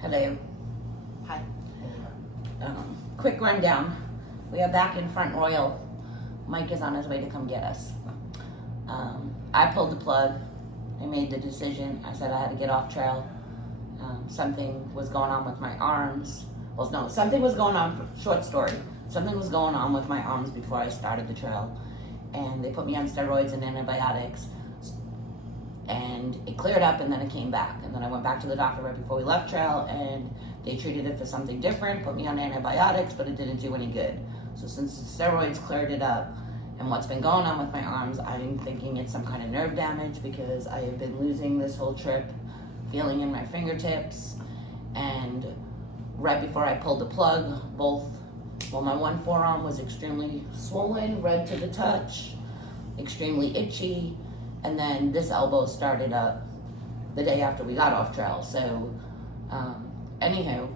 Hello. Hi. Quick rundown. We are back in Front Royal. Mike is on his way to come get us. I pulled the plug. I made the decision. I said I had to get off trail. Something was going on with my arms. Well, no, something was going on. Short story. Something was going on with my arms before I started the trail. And they put me on steroids and antibiotics. And it cleared up and then it came back. And then I went back to the doctor right before we left trail and they treated it for something different, put me on antibiotics, but it didn't do any good. So since the steroids cleared it up and what's been going on with my arms, I'm thinking it's some kind of nerve damage because I have been losing this whole trip, feeling in my fingertips. And right before I pulled the plug, my one forearm was extremely swollen, red to the touch, extremely itchy. And then this elbow started up the day after we got off trail. So, anywho,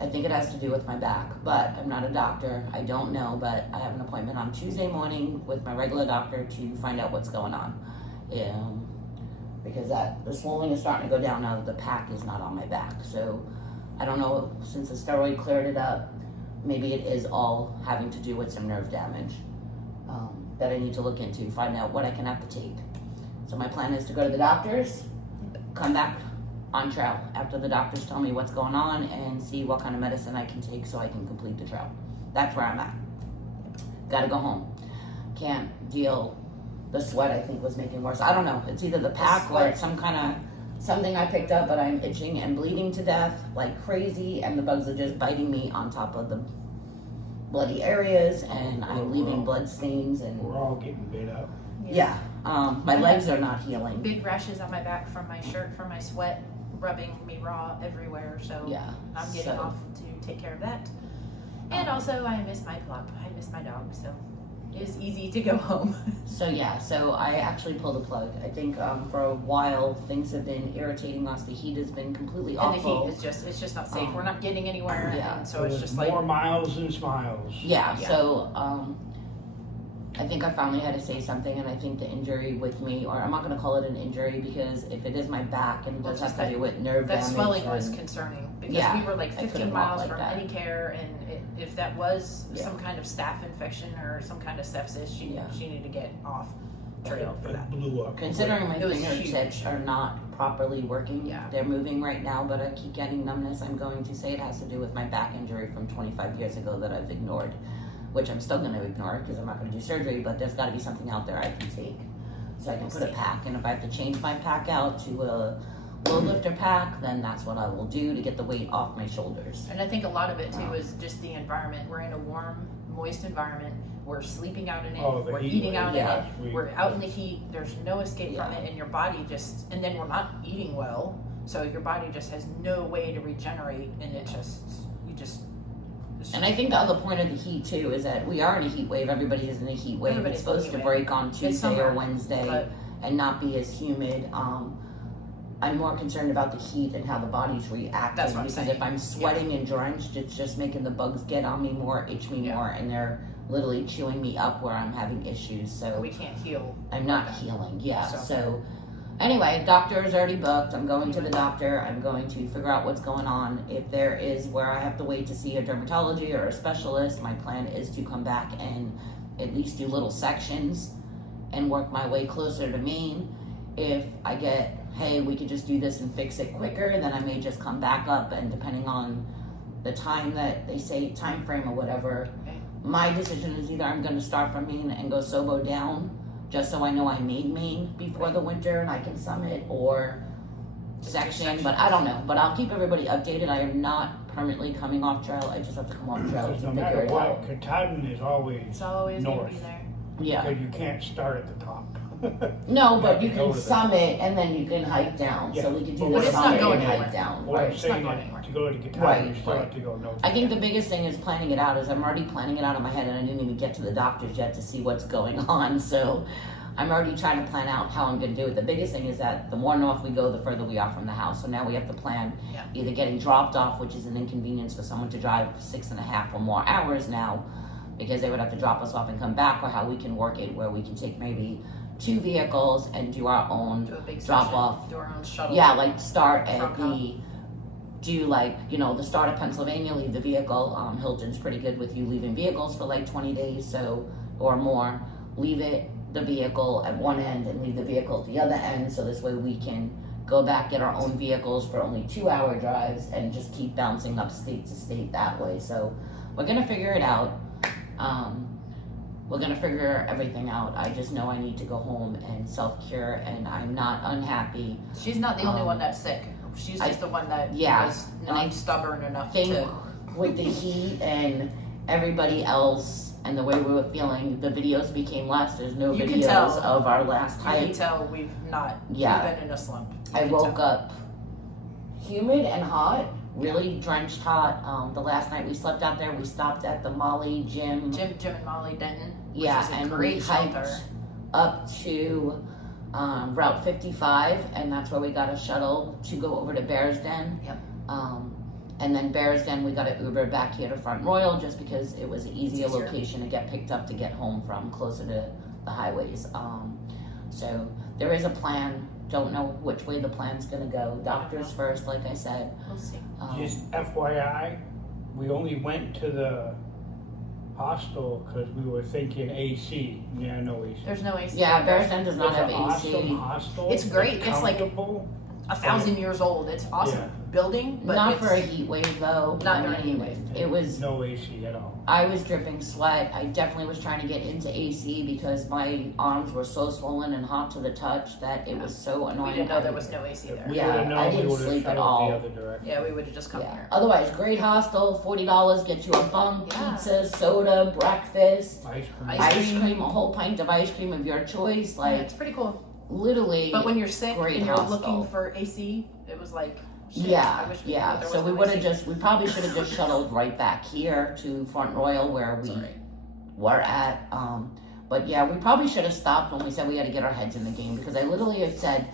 I think it has to do with my back, but I'm not a doctor. I don't know, but I have an appointment on Tuesday morning with my regular doctor to find out what's going on. Because the swelling is starting to go down now that the pack is not on my back. So, I don't know, since the steroid cleared it up, maybe it is all having to do with some nerve damage that I need to look into, find out what I can have to take. So my plan is to go to the doctors, come back on trail after the doctors tell me what's going on and see what kind of medicine I can take so I can complete the trail. That's where I'm at. Gotta go home. Can't deal. The sweat I think was making worse. I don't know. It's either the pack or it's something I picked up, but I'm itching and bleeding to death like crazy and the bugs are just biting me on top of the bloody areas and I'm leaving blood stains and we're all getting bit up. Yeah. My legs are not healing. Big rashes on my back from my shirt, from my sweat, rubbing me raw everywhere. So Yeah. I'm getting off to take care of that. And also, I miss my pup. I miss my dog. So it is easy to go home. So I actually pulled the plug. I think for a while things have been irritating us. The heat has been completely And awful. the heat is it's just not safe. We're not getting anywhere. Yeah. And so it's just like more miles than smiles. Yeah. So I think I finally had to say something, and I think the injury with me, or I'm not going to call it an injury because if it is my back and it does have to do with nerve damage. That swelling was concerning because we were like 15 miles like from that. any care, and if that was some kind of staph infection or some kind of sepsis, she needed to get off trail for that. It blew up. Considering my It was fingertips huge. are not properly working, they're moving right now, but I keep getting numbness. I'm going to say it has to do with my back injury from 25 years ago that I've ignored. Which I'm still going to ignore because I'm not going to do surgery, but there's got to be something out there I can take. So I can put a pack, and if I have to change my pack out to a low lifter pack, then that's what I will do to get the weight off my shoulders. And I think a lot of it too is just the environment. We're in a warm, moist environment. We're sleeping out in it. We're eating out in it. We're out in the heat. There's no escape from it, and your body and then we're not eating well, so your body just has no way to regenerate, and And I think the other point of the heat too is that we are in a heat wave. Everybody is in a heat wave. It's supposed to break on Tuesday or Wednesday and not be as humid. I'm more concerned about the heat and how the body's reacting. That's what I'm because saying. if I'm sweating and drenched, it's just making the bugs get on me more, itch me more, and they're literally chewing me up where I'm having issues. So we can't heal. I'm not healing. So anyway, doctor is already booked. I'm going to the doctor. I'm going to figure out what's going on. If there is where I have to wait to see a dermatology or a specialist, my plan is to come back and at least do little sections and work my way closer to mean. If I get, hey, we could just do this and fix it quicker, then I may just come back up, and depending on the time that they say, time frame or whatever, my decision is either I'm going to start from mean and go Sobo down, just so I know I made Maine before the winter and I can summit, or section, but I don't know. But I'll keep everybody updated. I am not permanently coming off trail. I just have to come off trail to No figure matter it what, out. Katahdin is always It's always going to north. be there. Yeah. Because you can't start at the top. No, but you have to go can to the- summit and then you can hike down. Yeah, So we could do but the it's not summit going and hike anywhere. down. What I'm It's saying not going is, anywhere. to go to Katahdin, Right, you still right. have to go north. I think the biggest thing is planning it out. I'm already planning it out in my head, and I didn't even get to the doctors yet to see what's going on. So I'm already trying to plan out how I'm going to do it. The biggest thing is that the more north we go, the further we are from the house. So now we have to plan either getting dropped off, which is an inconvenience for someone to drive 6.5 or more hours now, because they would have to drop us off and come back, or how we can work it where we can take maybe 2 vehicles and do our own Do a big drop session, off. do our own shuttle. Yeah, like start at Front the do like, you know, the start of Pennsylvania, leave the vehicle. Hilton's pretty good with you leaving vehicles for like 20 days so or more. Leave the vehicle at one end and leave the vehicle at the other end, so this way we can go back, get our own vehicles for only 2-hour drives and just keep bouncing up state to state that way. So we're gonna figure it out. We're gonna figure everything out. I just know I need to go home and self-cure, and I'm not unhappy. She's not the only one that's sick. She's just the one that was not stubborn enough to. With the heat and everybody else and the way we were feeling, the videos became less. There's no videos of our last hike. You can tell we've been in a slump. I woke up humid and hot, really drenched hot. The last night we slept out there, we stopped at the Molly Jim and Molly Denton. Which is a and great we hiked shelter. up to Route 55, and that's where we got a shuttle to go over to Bear's Den. Yep. And then Bear's Den, we got an Uber back here to Front Royal just because it was an easier location to get picked up to get home from, closer to the highways. So there is a plan. Don't know which way the plan's gonna go. Doctors first, like I said. We'll see. Just FYI, we only went to the hostel because we were thinking AC. Yeah, no AC. There's no AC. Yeah, Bear's Den does not It's have an AC. awesome hostel. It's great. It's like comfortable. 1,000 years old. It's awesome building, but Not it's for a heat wave though. Not during a heat wave. It was no AC at all. I was dripping sweat. I definitely was trying to get into AC because my arms were so swollen and hot to the touch that it was so annoying. We didn't know there was no AC there. We Yeah, would've known, I we didn't would've sleep at shuttled all. The other direction. Yeah, we would have just come here. Otherwise, great hostel, $40 gets you a bunk, pizza, soda, breakfast, ice cream, a whole pint of ice cream of your choice. Like, it's pretty cool. Literally. But when you're sick great and you're hostel. looking for AC, it was like, shit, Yeah, I wish we yeah. there So was we no would have AC. we probably should have just shuttled right back here to Front Royal where we were at. But yeah, we probably should have stopped when we said we had to get our heads in the game, because I literally have said,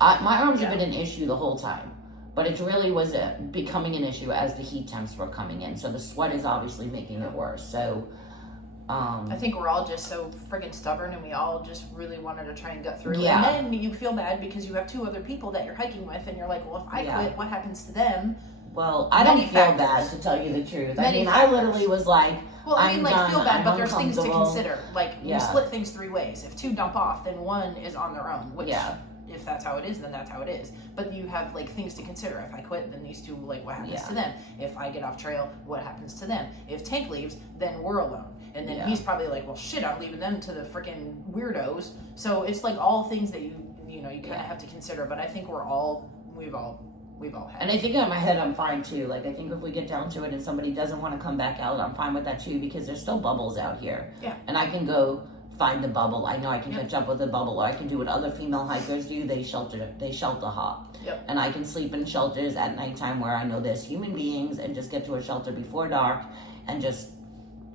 my arms have been an issue the whole time. But it really was becoming an issue as the heat temps were coming in. So the sweat is obviously making it worse. So I think we're all just so friggin' stubborn, and we all just really wanted to try and get through. Yeah. And then you feel bad because you have 2 other people that you're hiking with, and you're like, well, if I quit, what happens to them? Well, I don't feel bad, to tell you the truth. I mean, I literally was like, well, I mean, I'm like, done, feel bad, I'm but there's things to uncomfortable. consider. Like, you split things 3 ways. If 2 dump off, then 1 is on their own, which, if that's how it is, then that's how it is. But you have, like, things to consider. If I quit, then these 2, like, what happens to them? If I get off trail, what happens to them? If Tank leaves, then we're alone. And then he's probably like, well, shit, I'm leaving them to the freaking weirdos. So it's like all things that you kind of have to consider. But I think we've all had. And I think in my head I'm fine too. Like, I think if we get down to it and somebody doesn't want to come back out, I'm fine with that too, because there's still bubbles out here. Yeah. And I can go find the bubble. I know I can catch up with the bubble, or I can do what other female hikers do. They shelter hop. Yep. And I can sleep in shelters at nighttime where I know there's human beings, and just get to a shelter before dark and just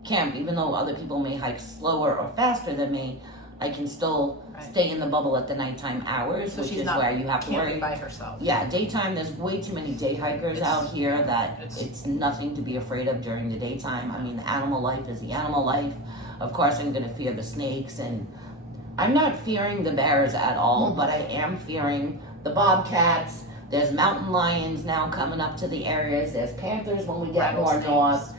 camp. Even though other people may hike slower or faster than me, I can still stay in the bubble at the nighttime hours, so which she's is not where you have to camping worry. by herself. Yeah, daytime, there's way too many day hikers out here that it's nothing to be afraid of during the daytime. I mean, the animal life is the animal life. Of course, I'm going to fear the snakes, and I'm not fearing the bears at all, but I am fearing the bobcats. There's mountain lions now coming up to the areas. There's panthers when we get more north.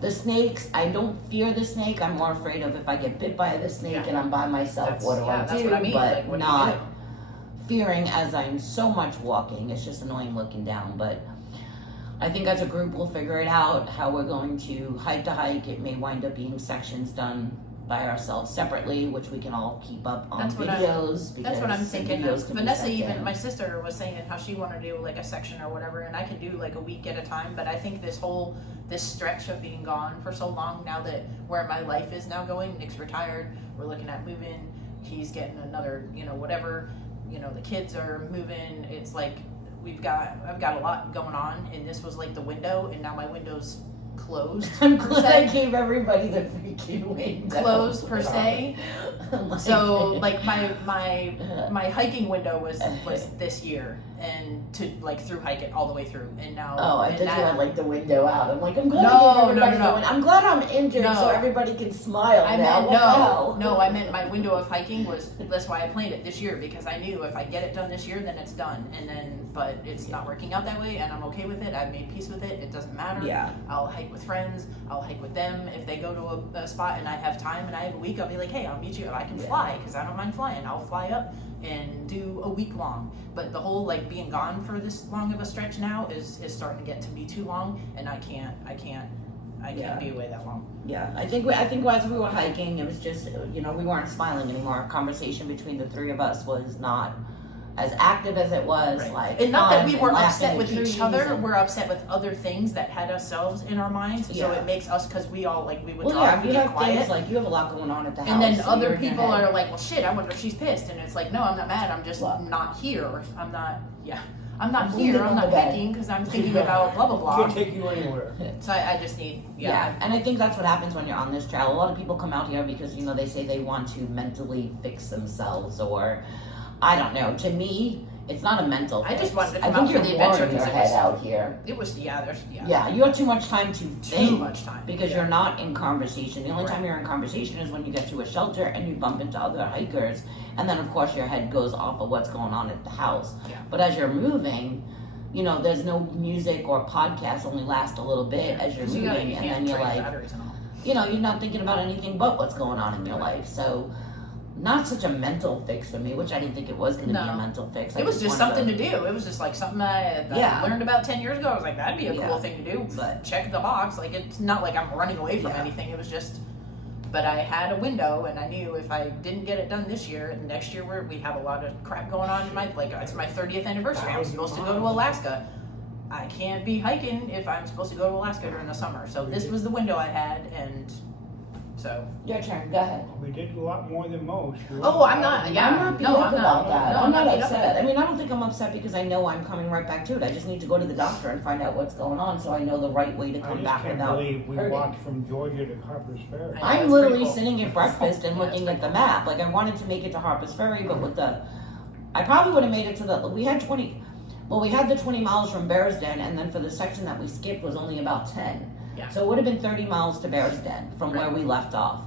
The snakes, I don't fear the snake. I'm more afraid of if I get bit by the snake and I'm by myself, what do I do? That's what I mean. But like, what not do you do? fearing as I'm so much walking. It's just annoying looking down. But I think as a group we'll figure it out how we're going to hike. It may wind up being sections done by ourselves separately, which we can all keep up on videos. That's what I'm thinking. Vanessa, even my my sister was saying how she wanted to do like a section or whatever, and I could do like a week at a time. But I think this stretch of being gone for so long, now that where my life is now going, Nick's retired, we're looking at moving, he's getting another, whatever, the kids are moving. It's like I've got a lot going on, and this was like the window, and now my window's closed. I'm per glad se. I gave everybody the freaking window. Closed per se. So like my hiking window was this year, and to like through hike it all the way through, and now. Oh, I thought you had like the window out. I'm like, I'm glad No, I gave everybody no. the window. I'm glad I'm injured No. so everybody can smile I now. meant What the hell? no. I meant my window of hiking was. That's why I planned it this year, because I knew if I get it done this year, then it's done. And then, but it's not working out that way, and I'm okay with it. I've made peace with it. It doesn't matter. Yeah. I'll hike with friends. I'll hike with them if they go to a spot and I have time and I have a week. I'll be like, hey, I'll meet you. I can fly because I don't mind flying. I'll fly up and do a week long. But the whole like being gone for this long of a stretch now is starting to get to be too long, and I can't be away that long. Yeah, I think as we were hiking, it was just, we weren't smiling anymore. Our conversation between the three of us was not as active as it was. Right. Like, and not that fun we and were laughing upset at with each trees other, and- we're upset with other things that had ourselves in our minds. So Yeah. it makes us, because we all like we would Well, drive yeah, and you get have quiet. things like you have a lot going on at the house. And then so other you're in your people head. are like, well, shit, I wonder if she's pissed. And it's like, no, I'm not mad. I'm just Well. not here. I'm not here. I'm I'm on not the bed. thinking because I'm thinking about blah, blah, blah. Can't take you anywhere. So I just need, Yeah, and I think that's what happens when you're on this trail. A lot of people come out here because, they say they want to mentally fix themselves, or I don't know. To me, it's not a mental I fix. just wanted to I come think out you're for the bored adventure in your because it head was- out here. It was, Yeah, you have too much time to think. too much time. Because Yeah. you're not in conversation. The only Right. time you're in conversation is when you get to a shelter and you bump into other hikers, and then of course your head goes off of what's going on at the house. Yeah. But as you're moving, there's no music or podcasts only last a little bit as you're 'Cause you moving, and can't then you're drain like, batteries and all. you're not thinking about anything but what's going on in your life. So, not such a mental fix for me, which I didn't think it was going to be No. a mental fix. It was just something to do. It was just like something I Yeah. learned about 10 years ago. I was like, that'd be a Yeah. cool thing to do. But- check the box. Like, it's not like I'm running away from Yeah. anything. It was just, but I had a window, and I knew if I didn't get it done this year, next year we have a lot of crap going on. It's my 30th anniversary. I'm supposed to go to Alaska. I can't be hiking if I'm supposed to go to Alaska during the summer. So this was the window I had, and so. Your turn. Go ahead. We did a lot more than most. Oh, I'm not. Yeah, I'm not beat no, up I'm about not. that. No, I'm not beat up upset. about I it. mean, I don't think I'm upset because I know I'm coming right back to it. I just need to go to the doctor and find out what's going on so I know the right way to I come just back can't without believe we hurting. walked from Georgia to Harper's Ferry. I know, I'm it's literally pretty cool. sitting at breakfast and Yeah, looking it's at the map. Like, I wanted to make it to Harper's Ferry, but I probably would have made it to we had the 20 miles from Bear's Den, and then for the section that we skipped was only about 10. Yeah. So it would have been 30 miles to Bear's Den from where we left off.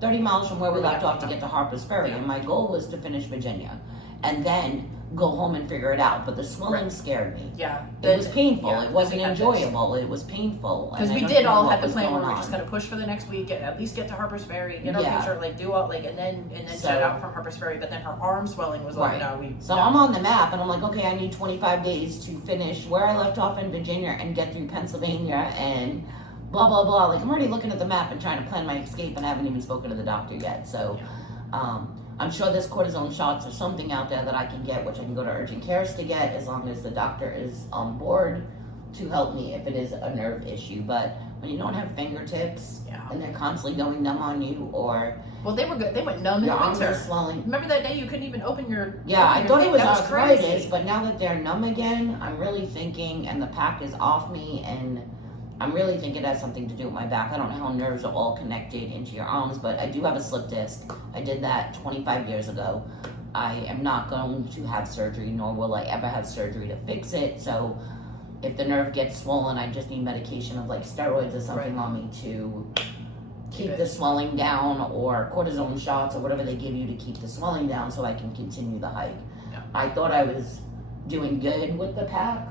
30 miles from where we left off to get to Harper's Ferry, Yeah. and my goal was to finish Virginia and then go home and figure it out. But the swelling scared me. Yeah. It was painful. Yeah, It wasn't we had this. enjoyable. It was painful. Because and we I don't did know all what have the was plan where going we're just on. gonna push for the next week, at least get to Harper's Ferry, get our Yeah. picture, like do all and then So- jet out from Harper's Ferry. But then her arm swelling was like, Right. no, we. So no. I'm on the map and I'm like, okay, I need 25 days to finish where I left off in Virginia and get through Pennsylvania and blah, blah, blah. Like, I'm already looking at the map and trying to plan my escape, and I haven't even spoken to the doctor yet. So, I'm sure there's cortisone shots or something out there that I can get, which I can go to urgent cares to get as long as the doctor is on board to help me if it is a nerve issue. But when you don't have fingertips Yeah. and they're constantly going numb on you, or Well, they were good. They went numb in your the arms are winter. swelling. Remember that day you couldn't even open your. Yeah, open I your thought thing? it was That arthritis, crazy. but now that they're numb again, I'm really thinking, and the pack is off me, and I'm really thinking it has something to do with my back. I don't know how nerves are all connected into your arms, but I do have a slip disc. I did that 25 years ago. I am not going to have surgery, nor will I ever have surgery to fix it. So if the nerve gets swollen, I just need medication of like steroids or something Right. on me to keep it- the swelling down, or cortisone shots or whatever they give you to keep the swelling down so I can continue the hike. Yeah. I thought I was doing good with the pack,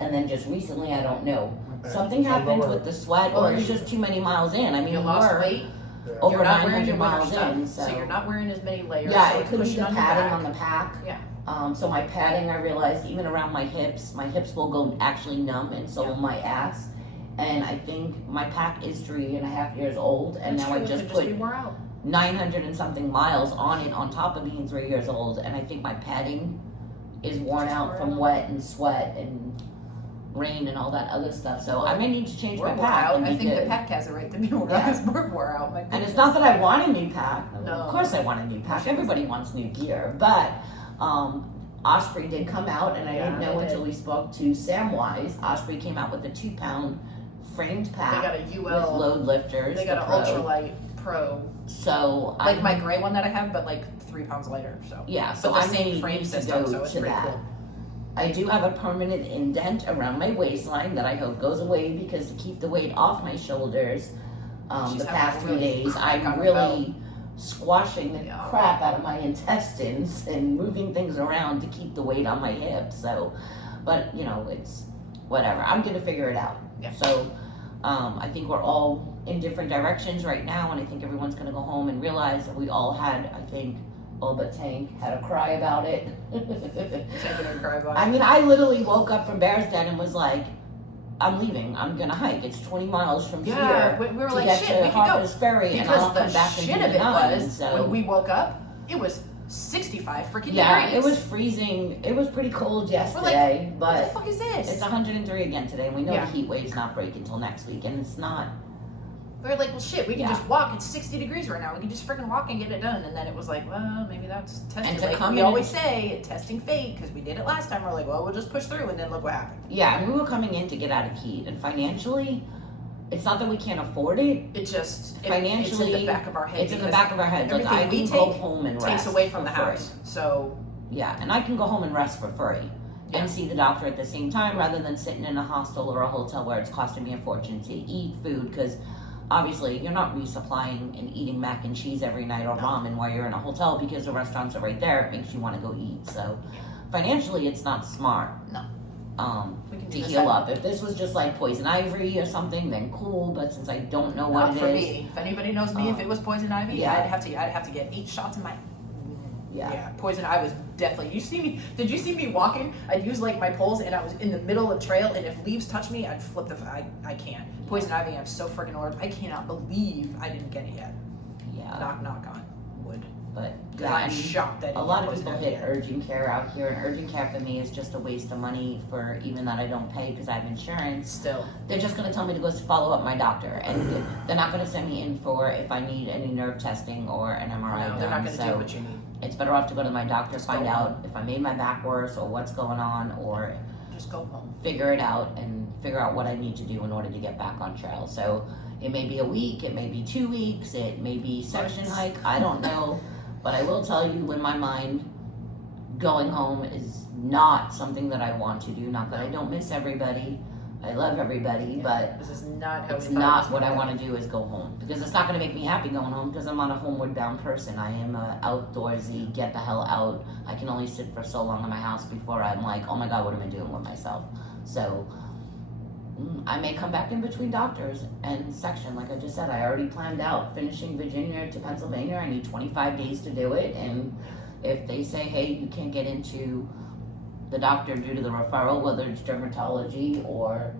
and then just recently, I don't know, something happened with the sweat, Well, or it's you- just too many miles in. I mean, You we lost were weight. over You're not wearing 900 your winter miles stuff, in, so so you're not wearing as many layers. yeah, so it it's could be pushing the on your padding back. on the pack. Yeah. So my padding, I realized, even around my hips will go actually numb, and so Yeah. will my ass. And I think my pack is 3.5 years old, and That's now true. I It just could put be wore out. 900 and something miles on it on top of being 3 years old, and I think my padding is worn Just out wore from out. wet and sweat and rain and all that other stuff. So I may need to change We're my wore pack. out. And I be think the good. pack has a right to be worn Yeah. out because we're wore out. My And goodness. it's not that I want a new pack. No. Of course I want a new pack. Everybody wants new gear. But Osprey did come out, and I didn't Yeah, know they until did. we spoke to Samwise. Osprey came out with a 2-pound framed pack. They got a with UL load lifters. They got an Ultralite Pro. So like my gray one that I have, but like 3 pounds lighter. So yeah, so but the I same may frame need to system, go so it's to pretty that. cool. I do have a permanent indent around my waistline that I hope goes away because to keep the weight off my shoulders, the past 2 days I'm really squashing the crap out of my intestines and moving things around to keep the weight on my hips. So, but you know, it's whatever. I'm gonna figure it out. Yeah. So, I think we're all in different directions right now, and I think everyone's gonna go home and realize that we all had, I think, all but Tank had a cry about it. I mean, I literally woke up from Bear's Den and was like, I'm leaving. I'm gonna hike. It's 20 miles from here we were to like, get shit, to we could Harper's go. Ferry, and I'll come back and do Shit of the it 9. was So when we woke up, it was 65 freaking yeah, degrees. it was freezing. It was pretty cold We're yesterday, like, but what the fuck is this? it's 103 again today, and we know Yeah. the heat wave's not break until next week, and it's not. We were like, well, shit, we can Yeah. just walk. It's 60 degrees right now. We can just freaking walk and get it done. And then it was like, well, maybe that's testing. And to Like come we in always say, testing fate, because we did it last time. We're like, well, we'll just push through, and then look what happened. Yeah, and we were coming in to get out of heat, and financially, it's not that we can't afford it. It just Financially, it's in the back of our head. It's in the back of our heads. Like everything I we can go take home and rest. takes away from the for free. house. So Yeah, and I can go home and rest for free and see the doctor at the same time rather than sitting in a hostel or a hotel where it's costing me a fortune to eat food because obviously you're not resupplying and eating mac and cheese every night or ramen while you're in a hotel because the restaurants are right there. It makes you want to go eat. So financially, it's not smart. No. To heal up. If this was just like poison ivy or something, then cool. But since I don't know what not it for is, me. If anybody knows me, if it was poison ivy, yeah. I'd have to get 8 shots in my. Yeah. Poison. I was definitely. You see me? Did you see me walking? I'd use like my poles, and I was in the middle of trail. And if leaves touch me, I'd flip the. I can't. Poison ivy. I'm so freaking allergic. I cannot believe I didn't get it yet. Yeah. Knock on wood. But I'm shocked that a lot of people hit urgent care out here, and urgent care for me is just a waste of money for even that I don't pay because I have insurance. Still, they're just going to tell me to go follow up my doctor, and they're not going to send me in for if I need any nerve testing or an MRI. No, they're not going to do what you need. It's better off to go to my doctor, find out if I made my back worse or what's going on, or just go home, figure it out, and figure out what I need to do in order to get back on trail. So it may be a week, it may be 2 weeks, it may be section hike. I don't know. But I will tell you, in my mind, going home is not something that I want to do. Not that I don't miss everybody. I love everybody, but this is not how it's not what I want to do is go home. Because it's not going to make me happy going home because I'm not a homeward bound person. I am a outdoorsy, get the hell out. I can only sit for so long in my house before I'm like, oh my God, what am I doing with myself? So I may come back in between doctors and section. Like I just said, I already planned out finishing Virginia to Pennsylvania. I need 25 days to do it. And if they say, hey, you can't get into the doctor due to the referral, whether it's dermatology or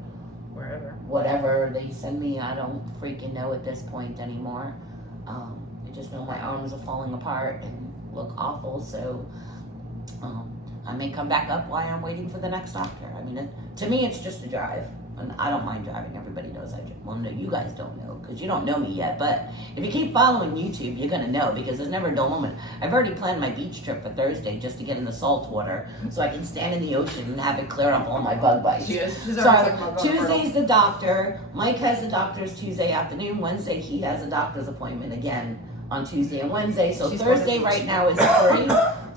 whatever they send me, I don't freaking know at this point anymore. I just know my arms are falling apart and look awful. So I may come back up while I'm waiting for the next doctor. I mean, to me, it's just a drive. And I don't mind driving. Everybody knows I drive. Well, no, you guys don't know because you don't know me yet. But if you keep following YouTube, you're going to know because there's never a dull moment. I've already planned my beach trip for Thursday just to get in the salt water so I can stand in the ocean and have it clear up all my bug bites. So Tuesday's the doctor. Mike has the doctor's Tuesday afternoon. Wednesday, he has a doctor's appointment again on Tuesday and Wednesday. So Thursday right now is free.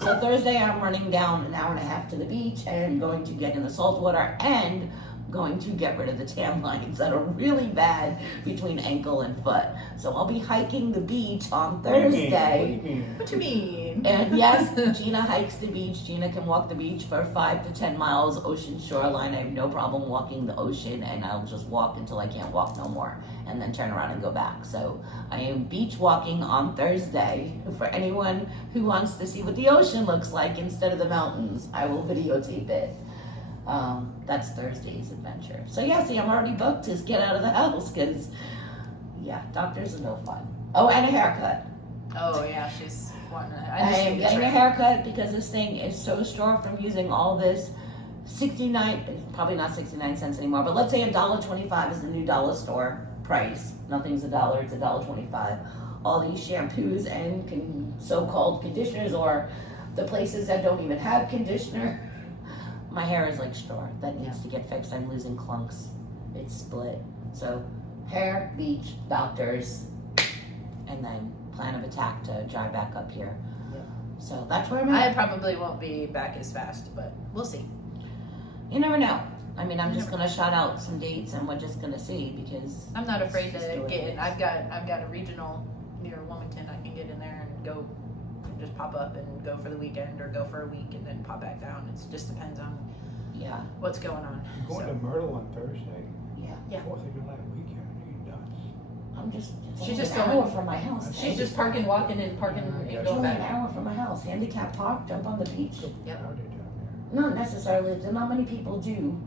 So Thursday I'm running down an hour and a half to the beach and going to get in the salt water and going to get rid of the tan lines that are really bad between ankle and foot. So I'll be hiking the beach on Thursday. What you mean? And yes, Gina hikes the beach. Gina can walk the beach for 5 to 10 miles, ocean shoreline. I have no problem walking the ocean, and I'll just walk until I can't walk no more and then turn around and go back. So I am beach walking on Thursday. For anyone who wants to see what the ocean looks like instead of the mountains, I will videotape it. That's Thursday's adventure. So yeah, see, I'm already booked to get out of the house because, yeah, doctors are no fun. Oh, and a haircut. Oh yeah, she's wanting. I am getting a haircut because this thing is so strong from using all this. 69, probably not 69 cents anymore, but let's say $1.25 is the new dollar store price. Nothing's $1, it's $1.25. All these shampoos and so-called conditioners, or the places that don't even have conditioner. My hair is like straw. That needs to get fixed. I'm losing clunks. It's split. So hair, beach, doctors, and then plan of attack to drive back up here. Yeah. So that's where I'm at. I probably won't be back as fast, but we'll see. You never know. I mean, I'm just gonna shout out some dates and we're just gonna see because I'm not afraid to it's just the way get it in. is. I've got a regional near Wilmington. I can get in there and go, and just pop up and go for the weekend or go for a week and then pop back down. It just depends on Yeah. what's going on. You're going to Myrtle on Thursday? Yeah. Yeah. 4th of July weekend, are you nuts? I'm just. She's just an going- hour from my house. She's just parking, walking, and parking Yeah, I and guess. It's going only an back. hour from my house. Handicap park, jump on the beach. Yep. Crowded down Not necessarily. Not many people do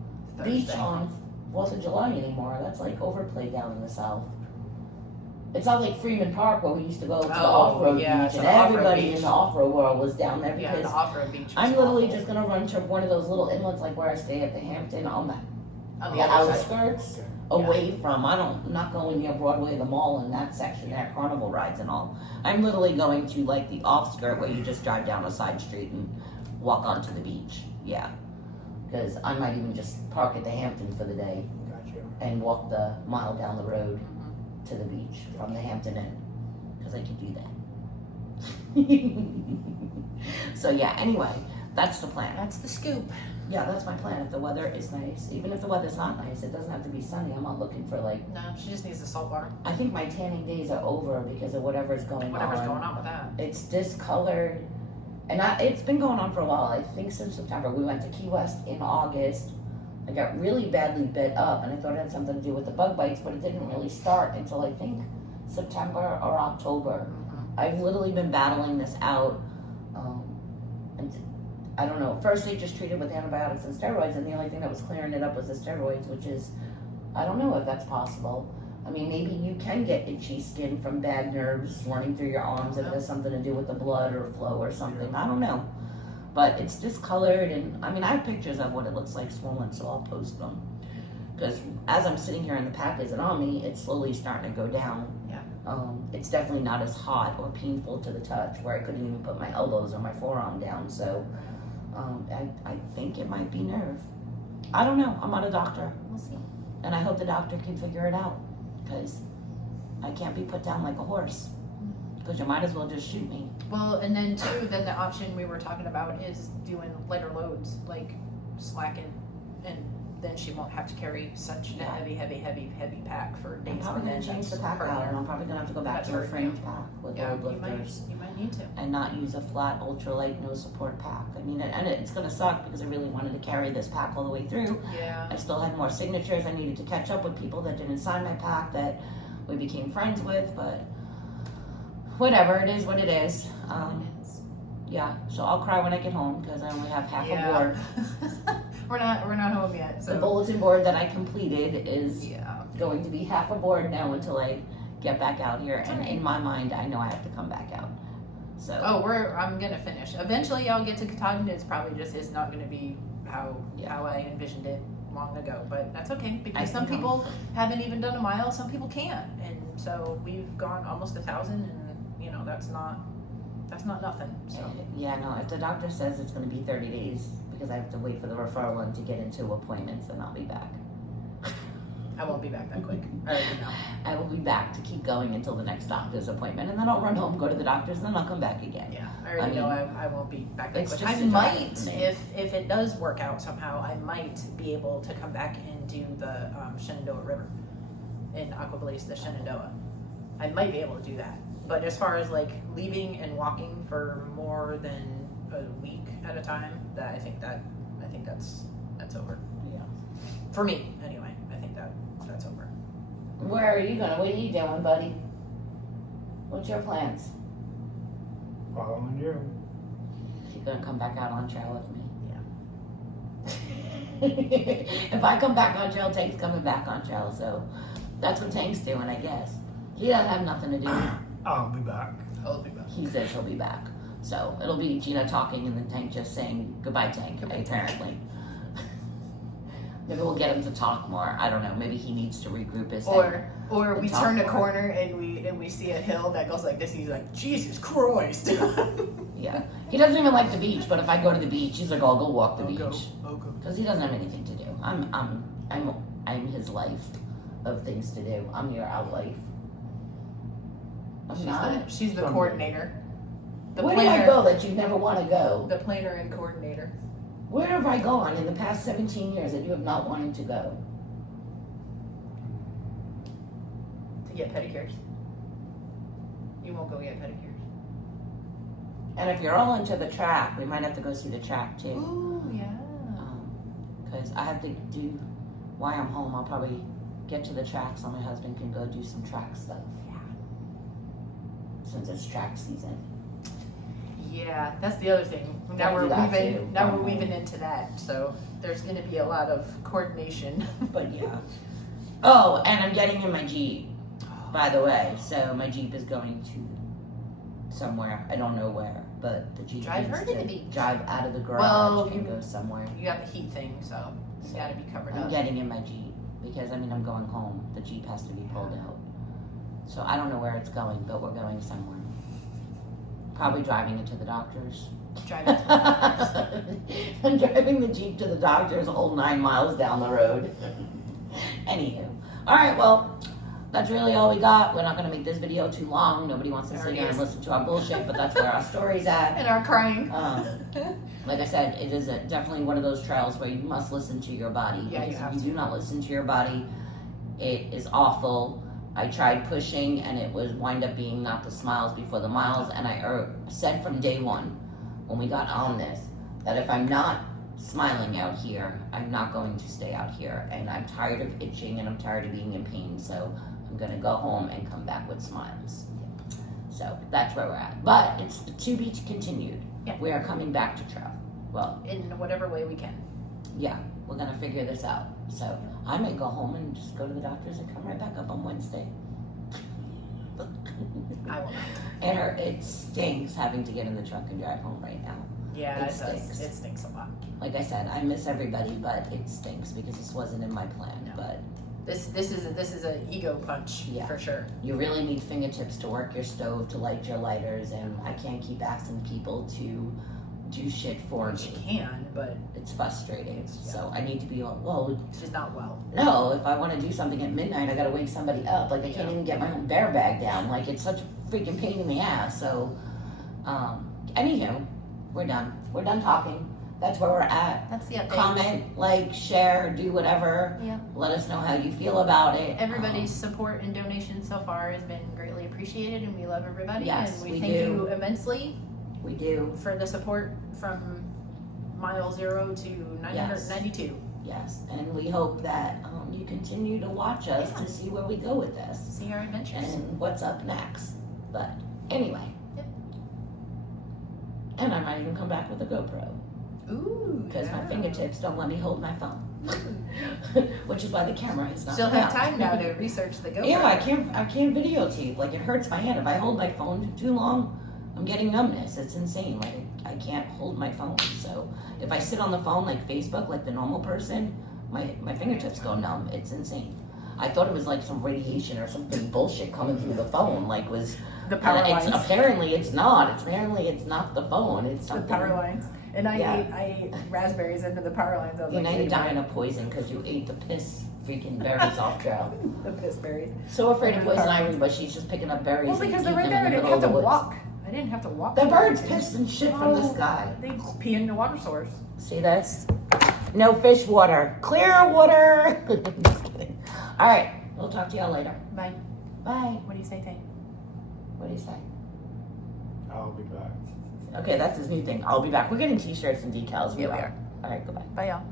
beach Thursday. on 4th of July anymore. That's like overplayed down in the south. It's not like Freeman Park where we used to go to the off-road yeah, beach to and the off-road everybody beach. in the off-road world was down there Yeah, the because off-road beach. Was I'm literally awful. just gonna run to one of those little inlets like where I stay at the Hampton on the on the other side. outskirts Okay. away from. I'm not going near Broadway, the mall, and that section there, carnival rides and all. I'm literally going to like the off skirt where you just drive down a side street and walk onto the beach. Yeah, because I might even just park at the Hampton for the day Gotcha. and walk the mile down the road Mhm. to the beach from the Hampton Inn because I could do that. So yeah. Anyway, that's the plan. That's the scoop. Yeah, that's my plan. If the weather is nice, even if the weather's not nice, it doesn't have to be sunny. I'm not looking for like. No, she just needs the salt water. I think my tanning days are over because of whatever's going Whatever's on. going on with that. It's discolored, and it's been going on for a while. I think since September. We went to Key West in August. I got really badly bit up, and I thought it had something to do with the bug bites, but it didn't really start until I think September or October. Mhm. I've literally been battling this out, and I don't know. First, they just treated with antibiotics and steroids, and the only thing that was clearing it up was the steroids, which is, I don't know if that's possible. I mean, maybe you can get itchy skin from bad nerves running through your arms if it has something to do with the blood or flow or something. I don't know. But it's discolored, and I mean, I have pictures of what it looks like swollen, so I'll post them. Because as I'm sitting here and the pack isn't on me, it's slowly starting to go down. Yeah. It's definitely not as hot or painful to the touch where I couldn't even put my elbows or my forearm down. So I think it might be nerve. I don't know. I'm not a doctor. We'll see. And I hope the doctor can figure it out because I can't be put down like a horse. Because you might as well just shoot me. Well, and then too, then the option we were talking about is doing lighter loads, like slacking, and then she won't have to carry such a heavy pack for I'm days probably on going end. to change the pack Hurt out, her. and I'm probably going to have to go back That's to a hurt framed pack with Yeah, load lifters. you might need to. And not use a flat ultralight no support pack. I mean, and it's going to suck because I really wanted to carry this pack all the way through. Yeah. I still had more signatures. I needed to catch up with people that didn't sign my pack that we became friends with, but whatever, it is what it is. Yeah, so I'll cry when I get home because I only have half a board. we're not home yet. So The bulletin board that I completed is yeah. going to be half a board now until I get back out here. And Okay. in my mind, I know I have to come back out. So Oh, I'm gonna finish. Eventually, I'll get to Katahdin. It's probably just it's not gonna be how I envisioned it long ago, but that's okay because some people haven't even done a mile. Some people can't, and so we've gone almost 1,000, and you know that's not nothing. So yeah, no, if the doctor says it's going to be 30 days because I have to wait for the referral and to get into appointments, then I'll be back. I won't be back that quick. I already know. I will be back to keep going until the next doctor's appointment, and then I'll run home, go to the doctor's, and then I'll come back again. Yeah, I already know I won't be back that it's quick. just I a drive might, for me. if it does work out somehow, I might be able to come back and do the Shenandoah River in Aqua the Shenandoah. I might be able to do that. But as far as like leaving and walking for more than a week at a time, I think that's over. Yeah. For me, anyway. I think that's over. Where are you going? What are you doing, buddy? What's your plans? Following you. You going to come back out on trail with me? Yeah. If I come back on trail, Tank's coming back on trail, so that's what Tank's doing, I guess. He doesn't have nothing to do. I'll be back. I'll be back. He says he'll be back. So it'll be Gina talking and then Tank just saying goodbye, Tank, Goodbye, apparently. Maybe we'll get him to talk more. I don't know. Maybe he needs to regroup his head. Or we talk turn a more. corner and we see a hill that goes like this. He's like, Jesus Christ. Yeah. He doesn't even like the beach, but if I go to the beach, he's like, I'll go walk the beach. I'll go. Because he doesn't have anything to do. I'm his life, of things to do. I'm your out life. I'm not. She's the coordinator. Where do I go that you never want to go? The planner and coordinator. Where have I gone in the past 17 years that you have not wanted to go? To get pedicures. You won't go get pedicures. And if you're all into the track, we might have to go see the track too. Ooh, yeah. Because I have to do, while I'm home, I'll probably get to the track so my husband can go do some track stuff. Yeah. Since it's track season. Yeah, that's the other thing. Now we're weaving into that. So there's going to be a lot of coordination. But yeah. Oh, and I'm getting in my Jeep, by the way. So my Jeep is going to somewhere. I don't know where, but the Jeep Drive her needs to the beach. drive out of the garage and you go somewhere. You got the heat thing, so you got to be covered up. I'm getting in my Jeep because I'm going home. The Jeep has to be pulled out. So I don't know where it's going, but we're going somewhere. Probably driving it to the doctor's. Driving to the doctor's. I'm driving the Jeep to the doctor's a whole 9 miles down the road. Anywho. Alright, well, that's really all we got. We're not going to make this video too long. Nobody wants to sit here and listen to our bullshit, but that's where our story's at. And our crying. Like I said, it is definitely one of those trails where you must listen to your body. Yeah, because you have if you do not listen to your body, it is awful. I tried pushing and it was wind up being not the smiles before the miles, and I said from day one when we got on this that if I'm not smiling out here, I'm not going to stay out here, and I'm tired of itching and I'm tired of being in pain, so I'm going to go home and come back with smiles. So that's where we're at, but it's to be continued. Yeah. We are coming back to trail. Well, in whatever way we can. Yeah, we're going to figure this out. So I may go home and just go to the doctor's and come right back up on Wednesday. I will not. And it stinks having to get in the truck and drive home right now. Yeah, It it does. stinks. It stinks a lot. Like I said, I miss everybody, but it stinks because this wasn't in my plan. No. But This is an ego punch, Yeah. for sure. you really need fingertips to work your stove, to light your lighters, and I can't keep asking people to do shit for Which you me. can, but It's frustrating. Yeah. So I need to be well. she's not well. No, if I want to do something at midnight, I gotta wake somebody up. Like I can't even get my own bear bag down. Like it's such a freaking pain in the ass. So, anywho, we're done. We're done talking. That's where we're at. That's the update. Comment, like, share, do whatever. Yeah. Let us know how you feel about it. Everybody's support and donations so far has been greatly appreciated, and we love everybody. Yes, and we thank do. you immensely We do. for the support from mile 0 to 992. Yes, and we hope that you continue to watch us Yeah. to see where we go with this See our adventures. and what's up next. But anyway. Yep. And I might even come back with a GoPro. Ooh. Because my yeah. fingertips don't let me hold my phone. Which is why the camera is not She'll have out. time now to research the GoPro. Yeah, I can't videotape. Like it hurts my hand. If I hold my phone too long, I'm getting numbness. It's insane. Like I can't hold my phone. So if I sit on the phone like Facebook, like the normal person, my fingertips go numb. It's insane. I thought it was like some radiation or something bullshit coming through the phone. Like was The power lines. Apparently it's not. Apparently it's not the phone. It's The something. power lines. And I Yeah. ate raspberries into the power lines. I was You're like, not even dying of poison because you ate the piss freaking berries off trail. the piss berries. So afraid of poison ivy, but she's just picking up berries. Well, and because they're eating right them there. I in the didn't middle have of to the woods. walk. I didn't have to walk. The birds piss and shit from the sky. They pee in the water source. See this? No fish water. Clear water. Just kidding. All right. We'll talk to y'all later. Bye. Bye. What do you say, Tay? What do you say? I'll be back. Okay, that's his new thing. I'll be back. We're getting t-shirts and decals. Yeah, we are. All right, goodbye. Bye, y'all.